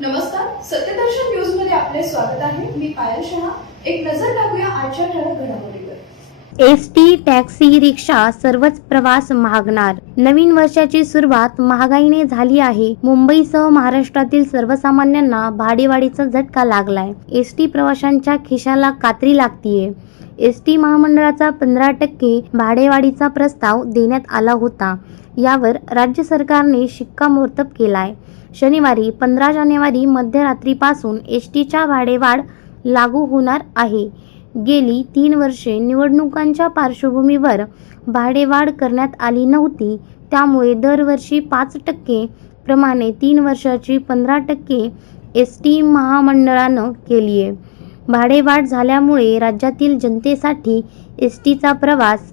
नमस्कार, सत्यदर्शन न्यूज मध्ये आपले स्वागत आहे. मी पायल शहा. एक नजर टाकूया आजच्या ठळक घडामोडीवर. एसटी, टॅक्सी, रिक्षा सर्वच प्रवास महागणार. नवीन वर्षाची सुरुवात महागाईने झाली आहे. मुंबईसह महाराष्ट्रातील सर्वसामान्यांना भाडेवाढीचा झटका लागलाय. एसटी प्रवाशांच्या खिशाला कात्री लागतीये. एसटी महामंडळाचा 15% भाडेवाढीचा प्रस्ताव देण्यात आला होता. यावर राज्य सरकारने शिक्कामोर्तब केलाय. शनिवारी 15 जानेवारी मध्यरात्रीपासून एसटीच्या भाडेवाढ लागू होणार आहे. गेली 3 वर्षे निवडणुकांच्या पार्श्वभूमीवर भाडेवाढ करण्यात आली नव्हती. त्यामुळे दरवर्षी 5% प्रमाणे 3 वर्षाची 15% एसटी महामंडळानं केली आहे. भाडेवाढ झाल्यामुळे राज्यातील जनतेसाठी एसटीचा प्रवास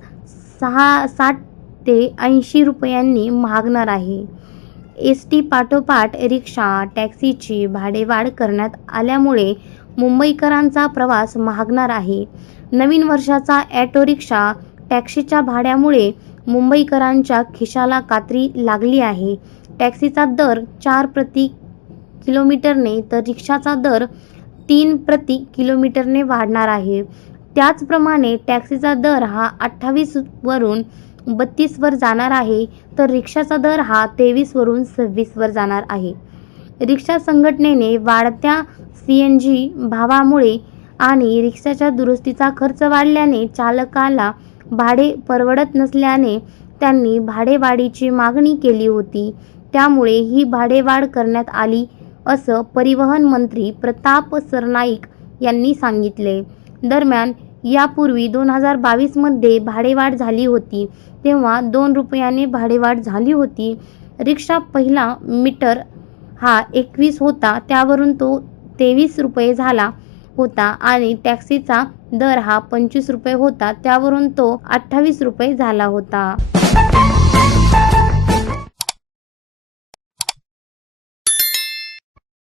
60 ते 80 रुपयांनी महागणार आहे. एसटी पाठोपाठ रिक्षा, टॅक्सीची भाडेवाढ करण्यात आल्यामुळे मुंबईकरांचा प्रवास महागणार आहे. नवीन वर्षाचा ऑटो रिक्षा, टॅक्सीच्या भाड्यामुळे मुंबईकरांच्या खिशाला कात्री लागली आहे. टॅक्सीचा दर 4 प्रति किलोमीटरने तर रिक्षाचा दर 3 प्रति किलोमीटरने वाढणार आहे. त्याचप्रमाणे टॅक्सीचा दर हा 28 वरून 32 वर जाणार आहे, तर रिक्षाचा दर हा 23 वरून 26 वर जाणार आहे. रिक्षा संघटनेने वाढत्या सीएनजी भावामुळे आणि रिक्षाच्या दुरुस्तीचा खर्च वाढल्याने चालकाला भाडे परवडत नसल्याने त्यांनी भाडेवाढीची मागणी केली होती. त्यामुळे ही भाडेवाढ करण्यात आली असं परिवहन मंत्री प्रताप सरनाईक यांनी सांगितले. दरम्यान यापूर्वी 2022 मध्ये भाडेवाढ झाली होती, तेव्हा 2 रुपयाने भाडेवाढ झाली होती. रिक्षा पहिला मीटर हा 21 होता, त्यावरून तो 23 रुपये झाला होता आणि टॅक्सीचा दर हा 25 रुपये होता, त्यावरून तो 28 रुपये झाला होता.